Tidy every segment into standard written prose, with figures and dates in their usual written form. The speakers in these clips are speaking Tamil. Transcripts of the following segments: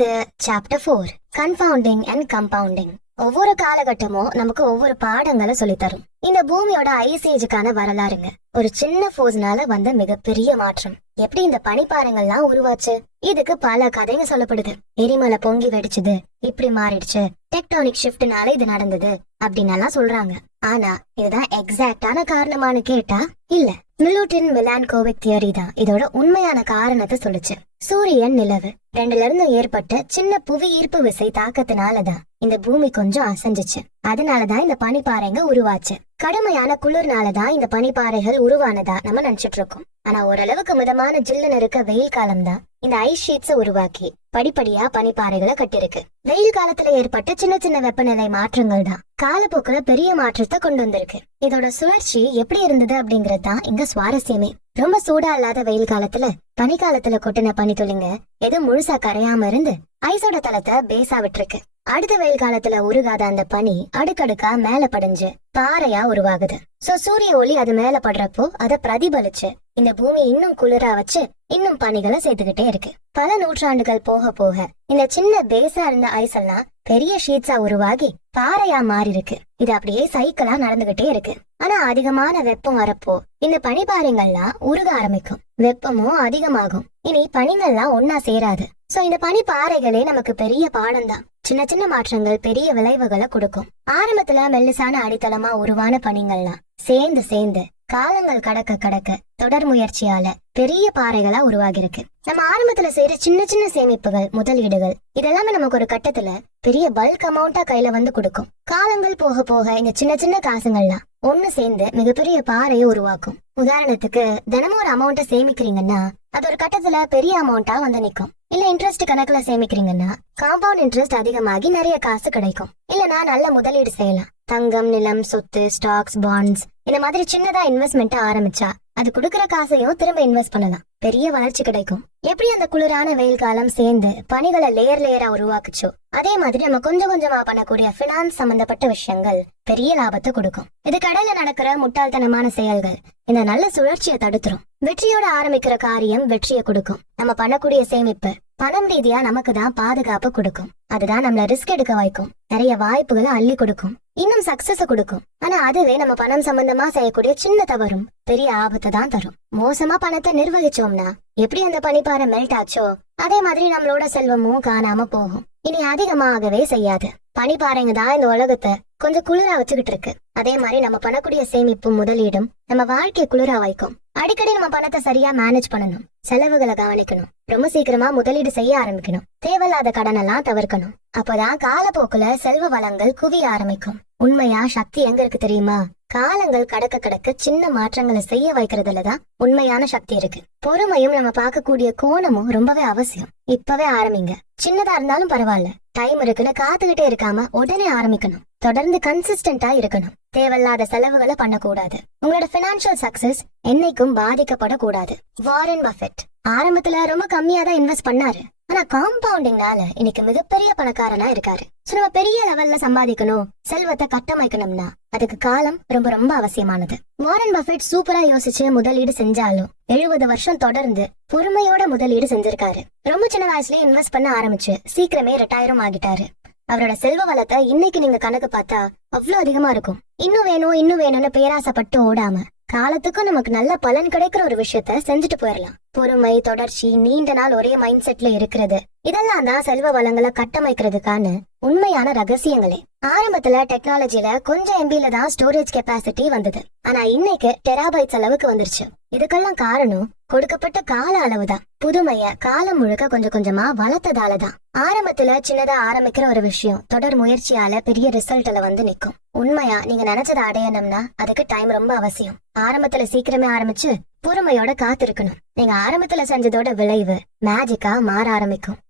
அடுத்து சாப்டர் 4 கன்ஃபவுண்டிங் அண்ட் கம்பவுண்டிங். ஒவ்வொரு காலகட்டமும் நமக்கு ஒவ்வொரு பாடங்களை சொல்லித்தரும். இந்த பூமியோட ஐஸ் ஏஜுக்கான வரலாறுங்க. ஒரு சின்ன ஃபோர்ஸ்னால வந்த மிகப்பெரிய மாற்றம். எப்படி இந்த பனிப்பாறைகள்லாம் உருவாச்சு? இதுக்கு பல கதைங்க சொல்லப்படுது. எரிமலை பொங்கி வெடிச்சது, இப்படி மாறிடுச்சு, டெக்டானிக் ஷிஃப்ட்னால இது நடந்தது அப்படின்னு சொல்றாங்க. ஆனா இதுதான் எக்ஸாக்டான காரணமானு கேட்டா இல்ல. மிலூட்டின் மிலான்கோவிக் தியரி தான் இதோட உண்மையான காரணத்தை சொல்லுச்சு. சூரியன், நிலவு ரெண்டுல இருந்து ஏற்பட்ட சின்ன புவி ஈர்ப்பு விசை தாக்கத்தினாலதான் இந்த பூமி கொஞ்சம் அசைஞ்சிச்சு. அதனாலதான் இந்த பனிப்பாறைங்க உருவாச்சு. கடுமையான குளிர்னாலதான் இந்த பனிப்பாறைகள் உருவானதா நம்ம நினைச்சிட்டு இருக்கோம். ஆனா ஓரளவுக்கு மிதமான ஜில்லுன்னு இருக்க வெயில் காலம் தான் இந்த ஐஸ் ஷீட்ஸை உருவாக்கி படிப்படியா பனிப்பாறைகளை கட்டிருக்கு. வெயில் காலத்துல ஏற்பட்ட சின்ன சின்ன வெப்பநிலை மாற்றங்கள் தான் காலப்போக்குல பெரிய மாற்றத்தை கொண்டு வந்திருக்கு. இதோட சுழற்சி எப்படி இருந்தது அப்படிங்கறது தான் இங்க சுவாரஸ்யமே. ரொம்ப சூடா இல்லாத வெயில் காலத்துல பனிக்காலத்துல கொட்டின பனி துளிங்க எதுவும் முழுசா கரையாம இருந்து ஐஸோட தளத்தை பேசா விட்டுருக்கு. அடுத்த வெயில் காலத்துல உருகாத அந்த பனி அடுக்கடுக்கா மேல படிஞ்சு பாறையா உருவாகுது. சோ சூரிய ஒளி அது மேல படுறப்போ அதை பிரதிபலிச்சு இந்த பூமி இன்னும் குளிரா வச்சு இன்னும் பனிகளை சேர்த்துக்கிட்டே இருக்கு. பல நூற்றாண்டுகள் போக போக இந்த சின்ன பேஸா இருந்த ஐஸ் எல்லாம் பெரிய ஷீட்ஸா உருவாகி பாறையா மாறி இருக்கு. இது அப்படியே சைக்கிளா நடந்துகிட்டே இருக்கு. ஆனா அதிகமான வெப்பம் வரப்போ இந்த பனிப்பாறைகள்லாம் உருக ஆரம்பிக்கும். வெப்பமும் அதிகமாகும். இனி பனிகள்லாம் ஒன்னா சேராது. சோ இந்த பனிப்பாறைகளே நமக்கு பெரிய பாடம் தான். சின்ன சின்ன மாற்றங்கள் பெரிய விளைவுகளை கொடுக்கும். ஆரம்பத்துல மெல்லிசான அடித்தளமா உருவான பனிகள்லாம் சேர்ந்து சேர்ந்து காலங்கள் கடக்க கடக்க தொடர் முயற்சியால பெரிய பாறைகளா உருவாகிருக்கு. நம்ம ஆரம்பத்துல செய்யற சின்ன சின்ன சேமிப்புகள், முதலீடுகள் இதெல்லாமே நமக்கு ஒரு கட்டத்துல பெரிய பல்க் அமௌண்டா கையில வந்து கொடுக்கும். காலங்கள் போக போக இந்த சின்ன சின்ன காசுகள்லாம் ஒண்ணு சேர்ந்து மிகப்பெரிய பாறையை உருவாக்கும். உதாரணத்துக்கு தினமும் ஒரு அமௌண்ட்டை சேமிக்கிறீங்கன்னா அது ஒரு கட்டத்துல பெரிய அமௌண்டா வந்து நிக்கும். இல்ல இன்ட்ரெஸ்ட் கணக்குல சேமிக்கிறீங்கன்னா காம்பவுண்ட் இன்ட்ரெஸ்ட் அதிகமாகி நிறைய காசு கிடைக்கும். இல்லனா நல்ல முதலீடு செய்யலாம். தங்கம், நிலம், சொத்து, ஸ்டாக்ஸ், பாண்ட்ஸ் இந்த மாதிரி சின்னதா இன்வெஸ்ட்மெண்ட் ஆரம்பிச்சா அது கொடுக்கற காசையும் திரும்ப இன்வெஸ்ட் பண்ணலாம். பெரிய வளர்ச்சி கிடைக்கும். எப்படி அந்த குளிரான வெயில் காலம் சேர்ந்து பனிகளை லேயர் லேயரா உருவாக்குச்சோ அதே மாதிரி நம்ம கொஞ்சம் கொஞ்சமா பண்ணக்கூடிய பினான்ஸ் சம்பந்தப்பட்ட விஷயங்கள் பெரிய லாபத்தை கொடுக்கும். இது கடல்ல நடக்கிற முட்டாள்தனமான செயல்கள் இந்த நல்ல சுழற்சியை தடுத்துரும். வெற்றியோட ஆரம்பிக்கிற காரியம் வெற்றியை கொடுக்கும். நம்ம பண்ணக்கூடிய சேமிப்பு பணம் ரீதியா நமக்கு தான் பாதுகாப்பு கொடுக்கும். அதுதான் நம்மள ரிஸ்க் எடுக்க வைக்கும். நிறைய வாய்ப்புகளை அள்ளி கொடுக்கும். இன்னும் சக்சஸ் கொடுக்கும். ஆனா அதுவே நம்ம பணம் சம்பந்தமா செய்யக்கூடிய சின்ன தவறும் பெரிய ஆபத்தை தான் தரும். மோசமா பணத்தை நிர்வகிச்சோம்னா எப்படி அந்த பனிப்பாறை மெல்ட் ஆச்சோ அதே மாதிரி நம்மளோட செல்வமும் காணாம போகும். இனி அதிகமாகவே செய்யாது. பனிப்பாறைங்க தான் இந்த உலகத்தை கொஞ்சம் குளிரா வச்சுக்கிட்டு இருக்கு. அதே மாதிரி நம்ம பண்ணக்கூடிய சேமிப்பும் முதலீடும் நம்ம வாழ்க்கையை குளிரா வைக்கும். அடிக்கடி நம்ம பணத்தை சரியா மேனேஜ் பண்ணணும். செலவுகளை கவனிக்கணும். ரொம்ப சீக்கிரமா முதலீடு செய்ய ஆரம்பிக்கணும். தேவையில்லாத கடனெல்லாம் தவிர்க்கணும். அப்பதான் காலப்போக்குல செல்வ வளங்கள் குவிய ஆரம்பிக்கும். உண்மையா சக்தி எங்க இருக்கு தெரியுமா? காலங்கள் கடக்க கடக்க சின்ன மாற்றங்களை செய்ய வைக்கிறதுலதான் உண்மையான சக்தி இருக்கு. பொறுமையும் நம்ம பார்க்கக்கூடிய கோணமும் ரொம்பவே அவசியம். இப்பவே ஆரம்பிங்க. சின்னதா இருந்தாலும் பரவாயில்ல. டைம் இருக்குன்னு காத்துக்கிட்டே இருக்காம உடனே ஆரம்பிக்கணும். தொடர்ந்து கன்சிஸ்டன்டா இருக்கணும். தேவையில்லாத செலவுகளை பண்ணக்கூடாது. உங்களோட பினான்சியல் சக்சஸ் என்னைக்கும் பாதிக்கப்படக்கூடாது. வாரன் பஃபெட் ஆரம்பத்துல ரொம்ப கம்மியா தான் இன்வெஸ்ட் பண்ணாரு. ஆனா காம்பவுண்டிங்னால இன்னைக்கு மிகப்பெரிய பணக்காரனா இருக்காரு. நம்ம பெரிய லெவல்ல சம்பாதிக்கணும், செல்வத்தை கட்டமைக்கணும்னா அதுக்கு காலம் ரொம்ப ரொம்ப அவசியமானது. வாரன் பஃபெட் சூப்பரா யோசிச்சு முதலீடு செஞ்சாலும் 70 வருஷம் தொடர்ந்து பொறுமையோட முதலீடு செஞ்சிருக்காரு. ரொம்ப சின்ன வயசுலயே இன்வெஸ்ட் பண்ண ஆரம்பிச்சு சீக்கிரமே ரிட்டையரும் ஆகிட்டாரு. அவரோட செல்வ வளத்தை இன்னைக்கு நீங்க கணக்கு பார்த்தா அவ்வளவு அதிகமா இருக்கும். இன்னும் வேணும் இன்னும் வேணும்னு பேராசைப்பட்டு ஓடாம காலத்துக்கும் நமக்கு நல்ல பலன் கிடைக்கிற ஒரு விஷயத்த செஞ்சுட்டு போயிடலாம். பொறுமை, தொடர்ச்சி, நீண்ட நாள் ஒரே மைண்ட் செட்ல இருக்கிறது இதெல்லாம் தான் செல்வ வளங்களை கட்டமைக்கிறதுக்கான உண்மையான ரகசியங்களே. ஆரம்பத்துல டெக்னாலஜில கொஞ்சம் எம்பில தான் ஸ்டோரேஜ் கெப்பாசிட்டி வந்தது. ஆனா இன்னைக்கு டெராபைட்ஸ் அளவுக்கு வந்துருச்சு. இதுக்கெல்லாம் காரணம் கொடுக்கப்பட்ட கால அளவுதான். புதுமைய காலம் முழுக்க கொஞ்சம் கொஞ்சமா வளர்த்ததாலதான். ஆரம்பத்துல சின்னதா ஆரம்பிக்கிற ஒரு விஷயம் தொடர் முயற்சியால பெரிய ரிசல்ட்ல வந்து நிக்கும். உண்மையா நீங்க நினைச்சதை அடையணும்னா அதுக்கு டைம் ரொம்ப அவசியம். ஆரம்பத்துல சீக்கிரமே ஆரம்பிச்சு பொறுமையோட காத்திருக்கணும். நீங்க ஆரம்பத்துல செஞ்சதோட விளைவு மேஜிக்கா மாற ஆரம்பிக்கும்.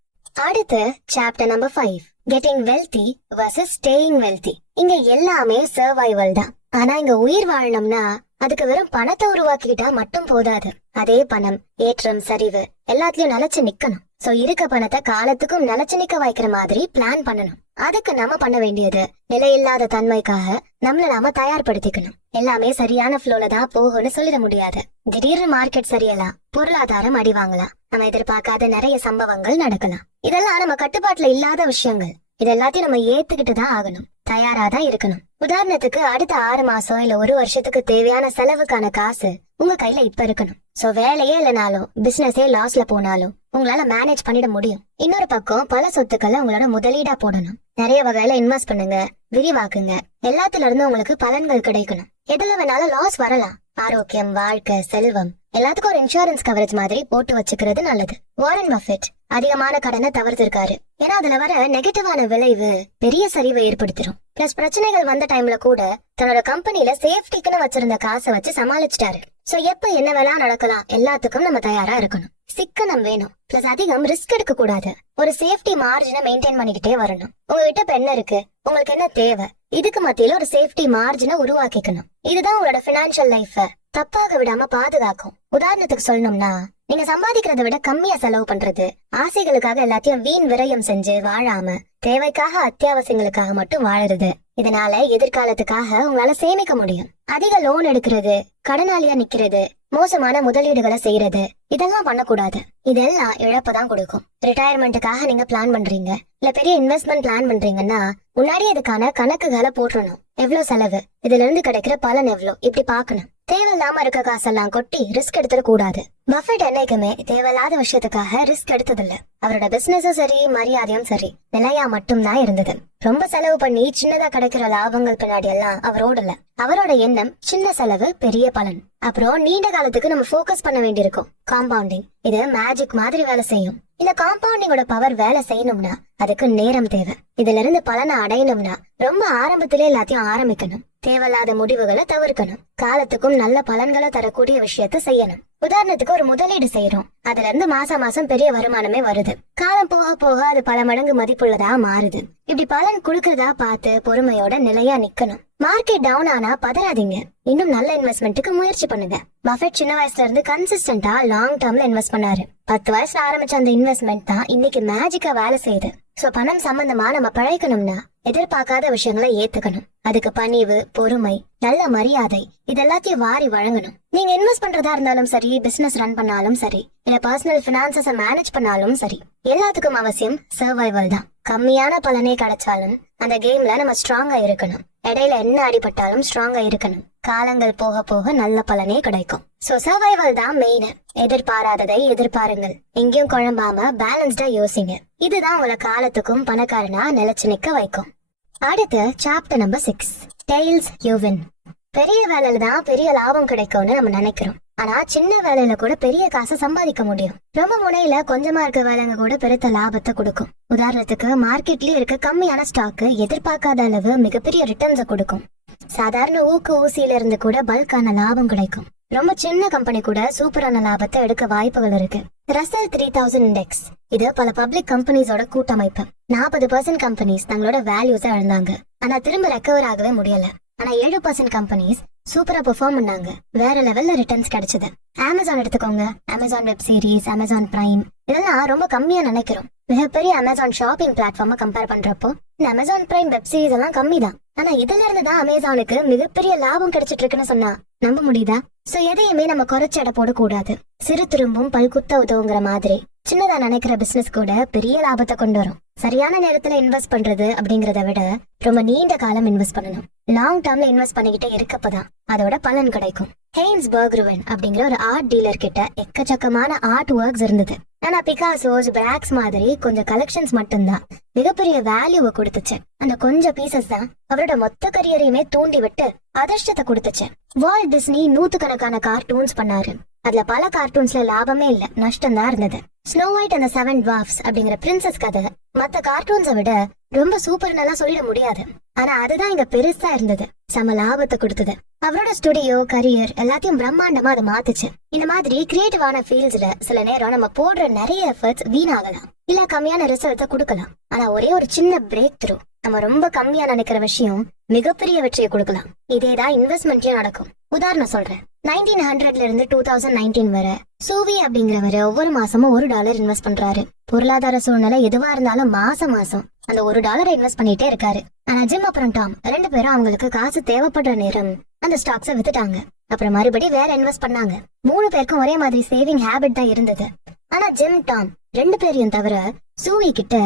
அடுத்து chapter number 5 getting wealthy versus staying wealthy. இங்க எல்லாமே சர்வைவல் தான். ஆனா இங்க உயிர் வாழணும்னா அதுக்கு வெறும் பணத்தை உருவாக்கிட்டா மட்டும் போதாது. அதே பணம் ஏற்றம் சரிவு எல்லாத்துலயும் நிலைச்சு நிக்கணும். சோ இருக்க பணத்தை காலத்துக்கும் நிலைச்சு நிக்க வைக்கிற மாதிரி பிளான் பண்ணணும். அதுக்கு நம்ம பண்ண வேண்டியது நிலையில்லாத தன்மைக்காக நம்மள நாம தயார்படுத்திக்கணும். எல்லாமே சரியான ஃப்ளோல தான் போகும்னு சொல்லிட முடியாது. திடீர்னு மார்க்கெட் சரியலாம், பொருளாதாரம் அடி வாங்கலாம், நம்ம எதிர்பார்க்காத நிறைய சம்பவங்கள் நடக்கலாம். இதெல்லாம் நம்ம கட்டுப்பாட்டுல இல்லாத விஷயங்கள். இது எல்லாத்தையும் நம்ம ஏத்துக்கிட்டு தான் ஆகணும், தயாராதான் இருக்கணும். உதாரணத்துக்கு அடுத்த 6 மாசம் இல்ல 1 வருஷத்துக்கு தேவையான செலவுக்கான காசு உங்க கையில இப்ப இருக்கணும். சோ வேலையே இல்லைனாலும் பிசினஸே லாஸ்ல போனாலும் உங்களால மேனேஜ் பண்ணிட முடியும். இன்னொரு பக்கம் பல சொத்துக்களை உங்களோட முதலீடா போடணும். நிறைய வகையில இன்வெஸ்ட் பண்ணுங்க, விரிவாக்குங்க. எல்லாத்துல இருந்து உங்களுக்கு பலன்கள் கிடைக்கணும். எதுல வேணாலும் லாஸ் வரலாம். ஆரோக்கியம், வாழ்க்கை, செல்வம் எல்லாத்துக்கும் ஒரு இன்சூரன்ஸ் கவரேஜ் மாதிரி போட்டு வச்சுக்கிறது நல்லது. வாரன் பஃபெட் அதிகமான கடனை தவிர்த்திருக்காரு. ஏன்னா அதுல வர நெகட்டிவான விளைவு பெரிய சரிவை ஏற்படுத்திடும். பிளஸ் பிரச்சனைகள் வந்த டைம்ல கூட தன்னோட கம்பெனில சேஃப்டிக்குன்னு வச்சிருந்த காசை வச்சு சமாளிச்சிட்டாரு. சோ எப்ப என்ன வேணா நடக்கலாம், எல்லாத்துக்கும் நம்ம தயாரா இருக்கணும். சிக்கனம் வேணும், பிளஸ் அதிகம் ரிஸ்க் எடுக்க கூடாது. ஒரு சேஃப்டி மார்ஜினை மெயின்டைன் பண்ணிக்கிட்டே வரணும். உங்ககிட்ட இப்ப என்ன இருக்கு, உங்களுக்கு என்ன தேவை, இதுக்கு மத்தியில ஒரு சேஃப்டி மார்ஜினை உருவாக்கிக்கணும். இதுதான் உங்களோட பினான்சியல் லைஃப தப்பாக விடாம பாதுகாக்கும். உதாரணத்துக்கு சொல்லணும்னா, நீங்க சம்பாதிக்கிறத விட கம்மியா செலவு பண்றது, ஆசைகளுக்காக எல்லாத்தையும் வீண் விரயம் செஞ்சு வாழாம தேவைக்காக அத்தியாவசியங்களுக்காக மட்டும் வாழறது. இதனால எதிர்காலத்துக்காக உங்களால சேமிக்க முடியும். அதிக லோன் எடுக்கிறது, கடனாளியா நிக்கிறது, மோசமான முதலீடுகளை செய்யறது, இதெல்லாம் பண்ணக்கூடாது. இதெல்லாம் இழப்பதான் கொடுக்கும். ரிட்டையர்மெண்ட்டுக்காக நீங்க பிளான் பண்றீங்க, இல்ல பெரிய இன்வெஸ்ட்மெண்ட் பிளான் பண்றீங்கன்னா முன்னாடி அதுக்கான கணக்குகளை போட்டுறணும். எவ்வளவு செலவு, இதுல இருந்து கிடைக்கிற பலன் எவ்வளவு, இப்படி பாக்கணும். தேவையில்லாம இருக்க காசெல்லாம் கொட்டி ரிஸ்க் எடுத்துட கூடாது. பஃபெட் என்னைக்குமே தேவையில்லாத விஷயத்துக்காக ரிஸ்க் எடுத்ததில்ல. அவரோட பிசினஸும் சரி, மரியாதையும் சரி, நிலையா மட்டும்தான் இருந்தது. ரொம்ப செலவு பண்ணி சின்னதா கிடைக்கிற லாபங்கள் பின்னாடி எல்லாம் அவர் ஓடல. அவரோட எண்ணம் சின்ன செலவு பெரிய பலன். அப்புறம் நீண்ட காலத்துக்கு நம்ம ஃபோக்கஸ் பண்ண வேண்டியிருக்கும். காம்பவுண்டிங் இது மேஜிக் மாதிரி வேலை செய்யும். இந்த காம்பவுண்டிங்கோட பவர் வேலை செய்யணும்னா அதுக்கு நேரம் தேவை. இதுல இருந்து பலனை அடையணும்னா ரொம்ப ஆரம்பத்திலே எல்லாத்தையும் ஆரம்பிக்கணும். தேவையில்லாத முடிவுகளை தவிர்க்கணும். காலத்துக்கும் நல்ல பலன்களை தரக்கூடிய விஷயத்த செய்யணும். உதாரணத்துக்கு ஒரு முதலீடு செய்யறோம், அதுல இருந்து மாசம் மாசம் பெரிய வருமானமே வருது. காலம் போக போக அது பல மடங்கு மதிப்புள்ளதா மாறுது. இப்படி பலன் கொடுக்கறதா பார்த்து பொறுமையோட நிலையா நிக்கணும். மார்க்கெட் டவுன் ஆனா பதறாதீங்க, இன்னும் நல்ல இன்வெஸ்ட்மெண்ட்டுக்கு முயற்சி பண்ணுங்க. பஃபெட் சின்ன வயசுல இருந்து கன்சிஸ்டன்டா லாங் டேர்ம்ல இன்வெஸ்ட் பண்ணாரு. 10 வயசுல ஆரம்பிச்ச அந்த இன்வெஸ்ட்மெண்ட் தான் இன்னைக்கு மேஜிக்கா வேலை செய்யுது. சோ பணம் சம்பந்தமா நம்ம பழைக்கணும்னா எதிர்பார்க்காத விஷயங்களை ஏத்துக்கணும். அதுக்கு பணிவு, பொறுமை, நல்ல மரியாதை இதெல்லாத்தையும் வாரி வழங்கணும். நீங்க இன்வெஸ்ட் பண்றதா இருந்தாலும் சரி, பிசினஸ் ரன் பண்ணாலும் சரி, இல்ல பர்சனல் பினான்சஸ மேனேஜ் பண்ணாலும் சரி, எல்லாத்துக்கும் அவசியம் சர்வைவல் தான். கம்மியான பலனே கிடைச்சாலும் அந்த கேம்ல நம்ம ஸ்ட்ராங்கா இருக்கணும். இடையில என்ன அடிபட்டாலும் ஸ்ட்ராங்கா இருக்கணும். காலங்கள் போக போக நல்ல பலனே கிடைக்கும். சோ சர்வைவல் தான் மெயின். எதிர்பாராததை எதிர்பாருங்கள். எங்கேயும் குழம்பாம பேலன்ஸ்டா யோசிங்க. இதுதான் உங்களை காலத்துக்கும் பணக்காரனா நிலைச்சு நிக்க வைக்கும். அடுத்து chapter number 6, tails you win. பெரிய வேலையில தான் பெரிய லாபம் கிடைக்கும்னு நம்ம நினைக்கிறோம். ஆனா சின்ன வேலையில கூட பெரிய காசை சம்பாதிக்க முடியும். ரொம்ப முனையில கொஞ்சமா இருக்க வேலைங்க கூட பெருத்த லாபத்தை கொடுக்கும். உதாரணத்துக்கு மார்க்கெட்லயே இருக்க கம்மியான ஸ்டாக்கு எதிர்பார்க்காத அளவு மிகப்பெரிய ரிட்டர்ன்ஸை கொடுக்கும். சாதாரண ஊசியில இருந்து கூட பல்கான லாபம் கிடைக்கும். ரொம்ப சின்ன கம்பெனி கூட சூப்பரான லாபத்தை எடுக்க வாய்ப்புகள் இருக்கு. ரசல் 3000 இண்டெக்ஸ் இது பல பப்ளிக் கம்பெனிஸோட கூட்டமைப்பு. 40% கம்பெனிஸ் தங்களோட வேல்யூஸை இழந்தாங்க, ஆனா திரும்ப ரெக்கவர் ஆகவே முடியல. ஆனா 7% கம்பெனிஸ் சூப்பரா பெர்ஃபார்ம் பண்ணாங்க, வேற லெவல்ல ரிட்டர்ன்ஸ் கிடைச்சது. அமேசான் எடுத்துக்கோங்க. Amazon web series, Amazon prime இதெல்லாம் ரொம்ப கம்மியா நினைக்கிறோம். மிகப்பெரிய அமேசான் ஷாப்பிங் பிளாட்ஃபார்மை கம்பேர் பண்றப்போ இந்த அமேசான் பிரைம் வெப் சீரிஸ் எல்லாம் கம்மி தான். ஆனா இதுல இருந்து தான் அமேசானுக்கு மிகப்பெரிய லாபம் கிடைச்சிட்டு இருக்குன்னு சொன்னா நம்ப முடியுதா? சோ எதையுமே நம்ம குறைச்சு எடை போட கூடாது. சிறு திரும்பும் பல்குத்த உதவுங்கிற மாதிரி சின்னதா நினைக்கிற பிசினஸ் கூட பெரிய லாபத்தை கொண்டு வரும். சரியான நேரத்துல இன்வெஸ்ட் பண்றது அப்படிங்கறத விட ரொம்ப நீண்ட காலம் இன்வெஸ்ட் பண்ணணும். லாங் டேர்ம்ல இன்வெஸ்ட் பண்ணிக்கிட்டே இருக்கப்பதான் அதோட பலன் கிடைக்கும். ஹெய்ன்ஸ் பர்க்ருவன் அப்படிங்கிற ஒரு ஆர்ட் டீலர் கிட்ட எக்கச்சக்கமான ஆர்ட் ஒர்க்ஸ் இருந்தது. ஆனா பிகாசோஸ், பிராக்ஸ் மாதிரி கொஞ்சம் கலெக்ஷன்ஸ் மட்டும்தான் மிகப்பெரிய வேல்யூவை கொடுத்துச்சு. அந்த கொஞ்சம் பீசஸ் தான் அவரோட மொத்த கரியரையுமே தூண்டி விட்டு அதிர்ஷ்டத்தை கொடுத்துச்சு. வால்ட் டிஸ்னி 100கணக்கான கார்ட்டூன்ஸ் பண்ணாரு. அதுல பல கார்ட்டூன்ஸ்ல லாபமே இல்ல, நஷ்டம் தான் இருந்தது. ஸ்னோ ஒயிட் அண்ட் 7 டுவார்ஃப்ஸ் அப்படிங்கிற பிரின்சஸ் கதை மத்த கார்ட்டூன்ஸை விட ரொம்ப சூப்பர்னு எல்லாம் சொல்லிட முடியாது. ஆனா அதுதான் இங்க பெருசா இருந்தது, சம லாபத்தை கொடுத்தது. அவரோட ஸ்டுடியோ, கரியர் எல்லாத்தையும் பிரம்மாண்டமா அதை மாத்துச்சு. இந்த மாதிரி கிரியேட்டிவான ஃபீல்ட்ஸ்ல சில நேரம் நம்ம போடுற நிறைய எஃபர்ட்ஸ் வீணாகலாம், இல்ல கம்மியான ரிசல்ட்டை கொடுக்கலாம். ஆனா ஒரே ஒரு சின்ன பிரேக் த்ரூ, நம்ம ரொம்ப கம்மியா நினைக்கிற விஷயம் மிகப்பெரிய வெற்றியை கொடுக்கலாம். இதேதான் இன்வெஸ்ட்மெண்ட்லயும் நடக்கும். உதாரணம் சொல்றேன். 1900ல இருந்து 2019 வரை சூவி அப்படிங்கிறவரு ஒவ்வொரு மாசமும் $1 இன்வெஸ்ட் பண்றாரு. பொருளாதார சூழ்நிலை எதுவா இருந்தாலும் மாசம் அந்த $1 இன்வெஸ்ட் பண்ணிட்டே இருக்காரு. ஆனா ஜிம் அப்புறம் டாம் 2 பேரும் அவங்களுக்கு காசு தேவைப்படுற நேரம் அந்த ஸ்டாக்ஸை வித்துட்டாங்க. அப்புறம் மறுபடியும் வேற இன்வெஸ்ட் பண்ணாங்க. 3 பேருக்கும் ஒரே மாதிரி சேவிங் ஹேபிட் தான் இருந்தது. ஆனா ஜிம் டாம் 2 பேரையும் தவிர சூவி கிட்ட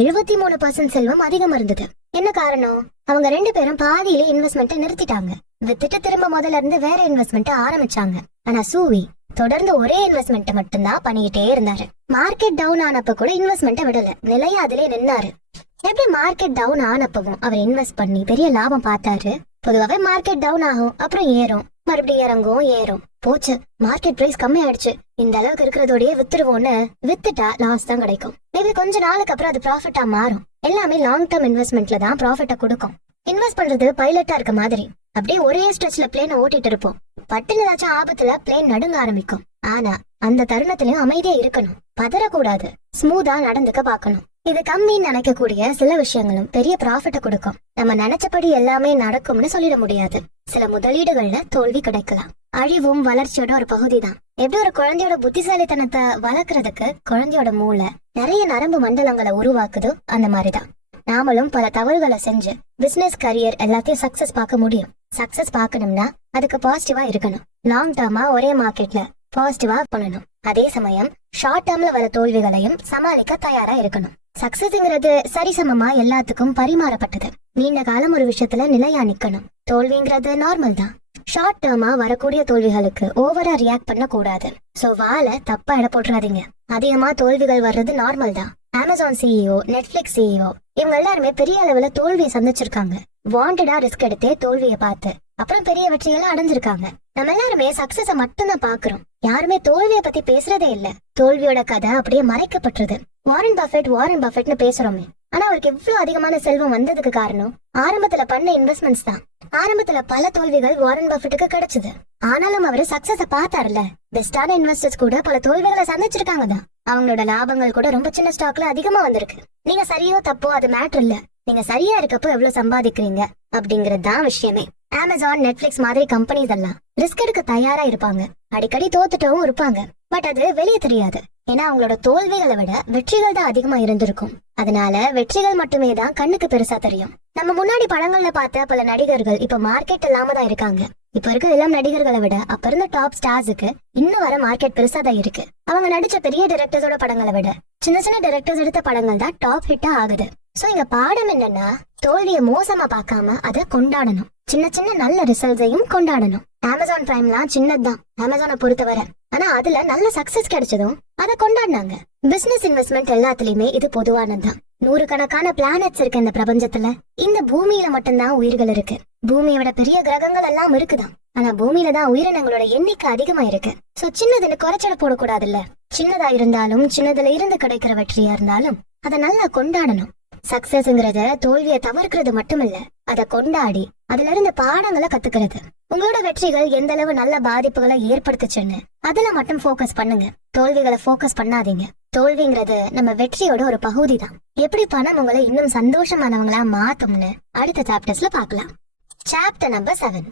73% செல்வம் அதிகமா இருந்தது. என்ன காரணம்? அவங்க 2 பேரும் பாதியிலே இன்வெஸ்ட்மெண்ட்டை நிறுத்திட்டாங்க. வித்துட்டு திரும்ப முதல்ல இருந்து வேற இன்வெஸ்ட்மெண்ட் ஆரம்பிச்சாங்க. ஆனா சூவி தொடர்ந்து ஒரே இன்வெஸ்ட்மெண்ட் மட்டும்தான் பண்ணிக்கிட்டே இருந்தாரு. மார்க்கெட் டவுன் ஆனப்ப கூட இன்வெஸ்ட்மெண்ட்டை விடல, நிலையா அதிலே நின்னாரு. எப்படி மார்க்கெட் டவுன் ஆனப்பவும் அவர் இன்வெஸ்ட் பண்ணி பெரிய லாபம் பார்த்தாரு? பொதுவாகவே மார்க்கெட் டவுன் ஆகும், அப்புறம் ஏறும், மறுபடியும் இறங்கும், ஏறும். போச்சு, மார்க்கெட் பிரைஸ் கம்மி ஆயிடுச்சு, இந்த அளவுக்கு இருக்கிறதோடய வித்துருவோன்னு வித்துட்டா லாஸ் தான் கிடைக்கும். மேபி கொஞ்ச நாளுக்கு அப்புறம் அது ப்ராஃபிட்டா மாறும். எல்லாமே லாங் டர்ம் இன்வெஸ்ட்மெண்ட்ல தான் ப்ராஃபிட்ட கொடுக்கும். இன்வெஸ்ட் பண்றது பைலட்டா இருக்க மாதிரி. அப்படியே ஒரே ஸ்ட்ரெச்ல பிளேனை ஓட்டிட்டு இருப்போம். பட்டுன்னு ஏதாச்சும் ஆபத்துல பிளேன் நடுங்க ஆரம்பிக்கும். ஆனா அந்த தருணத்திலயும் அமைதியா இருக்கணும், பதறக்கூடாது, ஸ்மூதா நடந்துக்க பாக்கணும். இது கம்மின்னு நினைக்கக்கூடிய சில விஷயங்களும் பெரிய ப்ராஃபிட்ட கொடுக்கும். நம்ம நினைச்சபடி எல்லாமே நடக்கும்னு சொல்லிட முடியாது. சில முதலீடுகள்ல தோல்வி கிடைக்கலாம். அழிவும் வளர்ச்சியோட ஒரு பகுதி தான். எப்படி ஒரு குழந்தையோட புத்திசாலித்தனத்தை வளர்க்கறதுக்கு குழந்தையோட மூளை நிறைய நரம்பு மண்டலங்களை உருவாக்குதோ அந்த மாதிரிதான் நாமளும் பல தவறுகளை செஞ்சு பிசினஸ் கரியர் எல்லாத்தையும் சக்சஸ் பார்க்க முடியும். சக்சஸ் பார்க்கணும்னா அதுக்கு பாசிட்டிவா இருக்கணும். லாங் டர்மா ஒரே மார்க்கெட்ல பாசிட்டிவா பண்ணணும். அதே சமயம் ஷார்ட் டர்ம்ல வர தோல்விகளையும் சமாளிக்க தயாரா இருக்கணும். சக்சஸ்ங்கிறது சரிசமமா எல்லாத்துக்கும் பரிமாறப்பட்டது. நீண்ட காலம் ஒரு விஷயத்துல நிலையா நிக்கணும். தோல்விங்கிறது நார்மல் தான். ஷார்ட் டர்மா வரக்கூடிய தோல்விகளுக்கு ஓவரா ரியாக்ட் பண்ண கூடாது. சோ வாழை தப்பா இட போட்டுறாதீங்க. அதிகமா தோல்விகள் வர்றது நார்மல் தான். அமேசான் சிஇஓ, நெட்ஃபிளிக்ஸ் சிஇஓ இவங்க எல்லாருமே பெரிய அளவுல தோல்வியை சந்திச்சிருக்காங்க. வாண்டடா ரிஸ்க் எடுத்தே தோல்வியை பார்த்து அப்புறம் பெரிய வெற்றிகளை அடைஞ்சிருக்காங்க. நம்ம எல்லாருமே சக்சஸ மட்டும்தான் பாக்குறோம். யாருமே தோல்வியை பத்தி பேசுறதே இல்ல. தோல்வியோட கதை அப்படியே மறைக்கப்பட்டது. வாரன் பஃபெட்னு பேசுறோமே, ஆனா அவருக்கு இவ்வளவு அதிகமான செல்வம் வந்ததுக்கு காரணம் ஆரம்பத்துல பண்ண இன்வெஸ்ட்மெண்ட்ஸ் தான். ஆரம்பத்துல பல தோல்விகள் வாரன் பஃபெட்டுக்கு கிடைச்சது. ஆனாலும் அவரு சக்சஸ பார்த்தாருல. பெஸ்டான இன்வெஸ்டர்ஸ் கூட பல தோல்விகளை சந்திச்சிருக்காங்க தான். அவங்களோட லாபங்கள் கூட ரொம்ப சின்ன ஸ்டாக்ல அதிகமா வந்திருக்கு. நீங்க சரியோ தப்போ அது மேட்டர் இல்ல. நீங்க சரியா இருக்கப்போ எவ்வளவு சம்பாதிக்கிறீங்க அப்படிங்கறது தான் விஷயமே. அமேசான், நெட்ஃபிளிக்ஸ் மாதிரி கம்பெனிஸ் எல்லாம் ரிஸ்க் எடுக்க தயாரா இருப்பாங்க. அடிக்கடி தோத்துட்டவும் இருப்பாங்க. பட் அது வெளியே தெரியாது. ஏன்னா அவங்களோட தோல்விகளை விட வெற்றிகள் தான் அதிகமா இருந்திருக்கும். அதனால வெற்றிகள் மட்டுமே தான் கண்ணுக்கு பெருசா தெரியும். நம்ம முன்னாடி படங்கள்ல பார்த்த பல நடிகர்கள் இப்ப மார்க்கெட் இல்லாம தான் இருக்காங்க. இப்ப இருக்க இளம் நடிகர்களை விட அப்ப இருந்த டாப் ஸ்டார்ஸுக்கு இன்னும் வர மார்க்கெட் பெருசா தான் இருக்கு. அவங்க நடிச்ச பெரிய டைரக்டர்ஸோட படங்களை விட சின்ன சின்ன டைரக்டர்ஸ் எடுத்த படங்கள் தான் டாப் ஹிட்டா ஆகுது. சோ இங்க பாடம் என்னன்னா, தோல்வியை மோசமா பார்க்காம அதை கொண்டாடணும். சின்ன சின்ன நல்ல ரிசல்ட்ஸையும் கொண்டாடணும். அமேசான் பிரைம்லாம் சின்னதுதான் அமேசானை பொறுத்தவரை. ஆனா அதுல நல்ல சக்சஸ் கிடைச்சதும் அதை கொண்டாடினாங்க. பிசினஸ் இன்வெஸ்ட்மெண்ட் எல்லாத்துலயுமே இது பொதுவானதுதான். 100கணக்கான பிளானட்ஸ் இருக்கு இந்த பிரபஞ்சத்துல. இந்த பூமியில மட்டும்தான் உயிர்கள் இருக்கு. பூமியோட பெரிய கிரகங்கள் எல்லாம் இருக்குதான். ஆனா பூமியில தான் உயிரினங்களோட எண்ணிக்கை அதிகமா இருக்கு. சோ சின்னதுன்னு குறைச்சல போடக்கூடாதுல்ல. சின்னதா இருந்தாலும் சின்னதுல இருந்து கிடைக்கிற வெற்றியா இருந்தாலும் அதை நல்லா கொண்டாடணும். சக்சஸ்ங்கிறத தோல்வியை தவிர்க்கிறது மட்டுமில்ல, அதை கொண்டாடி அதுல இருந்து பாடங்களை கத்துக்கிறது. உங்களோட வெற்றிகள் எந்த அளவு நல்ல பாதிப்புகளை ஏற்படுத்துச்சுன்னு அதுல மட்டும் போக்கஸ் பண்ணுங்க. தோல்விகளை போக்கஸ் பண்ணாதீங்க. தோல்விங்கிறது நம்ம வெற்றியோட ஒரு பகுதி தான். எப்படி பணம் உங்களை இன்னும் சந்தோஷமானவங்களா மாத்தும்னு அடுத்த சாப்டர்ஸ்ல பார்க்கலாம். Chapter number 7.